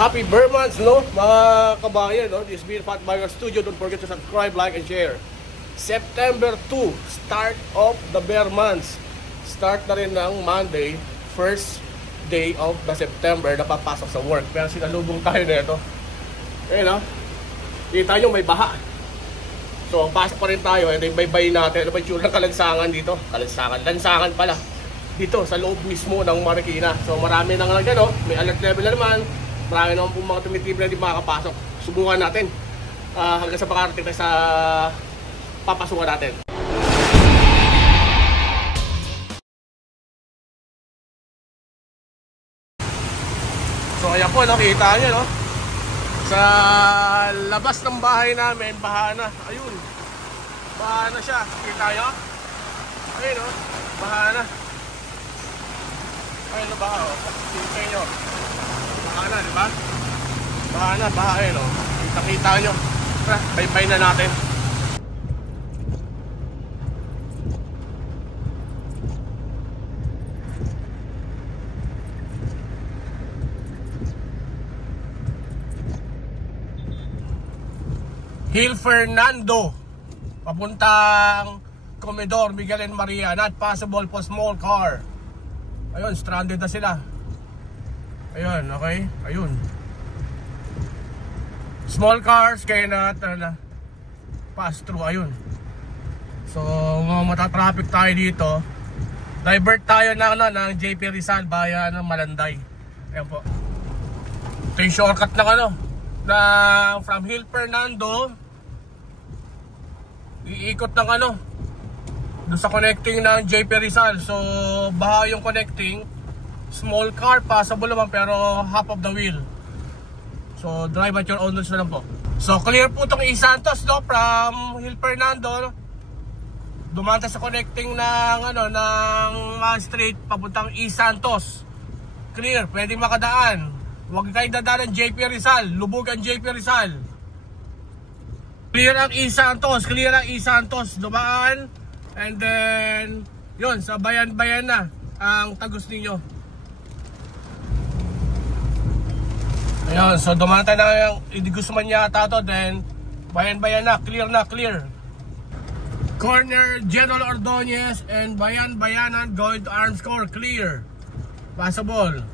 Happy Bear Months, no? Mga kabayan, no? This is Beer Fat Biker Studio. Don't forget to subscribe, like, and share. September 2, start of the Bear Months. Start na rin ng Monday, first day of the September na papasok sa work. Pero sinalubong tayo na ito. Ayun, no? Kita nyo, may baha. So, pasok pa rin tayo. And then, bye-bye natin. Ano ba yung tsura ng kalansangan dito? Lansangan pala. Dito, sa loob mismo ng Marikina. So, marami nang ano, may alert level na naman. Marami naman po mga tumitibig na di makakapasok. Subukan natin. Hanggang sa makarating tayo sa papasukan natin. So, ayan po, nakita nyo, no? Sa labas ng bahay namin, baha na. Ayun. Baha na siya. Kita nyo? Ayun, no? Baha na. Ayun na baha, oh. Kita nyo. Baha na, di ba? Baha na, baha, ayun, no? Kita nyo. Bye-bye na natin. Hill Fernando papuntang Comedor Miguel and Maria, not possible for small car. Ayun, stranded na sila. Ayun, okay, ayun. Small cars cannot pass through, ayun. So matatraffic tayo dito. Divert tayo ng JP Rizal via Malanday. Ayun po. Ito yung shortcut ng from Hill Fernando, iikot ng doon sa connecting ng JP Rizal. So baha yung connecting. Small car passable naman pero half of the wheel. So drive at your own rules na lang po. So clear po itong Santos, no, from Hill Fernando. Dumanta sa connecting ng street papuntang Santos. Clear, pwede makadaan. Huwag kayo dadaan ng JP Rizal. Lubog ang JP Rizal. Clear ang Santos. Clear ang Santos. Dumaan. And then, yun, sa bayan-bayan na ang tagos ninyo. Ayun, so dumanta na yung Idi Guzman yata to. Then, bayan-bayan na. Clear na, clear. Corner, General Ordonez and bayan-bayanan going to Arms Corps. Clear. Passable.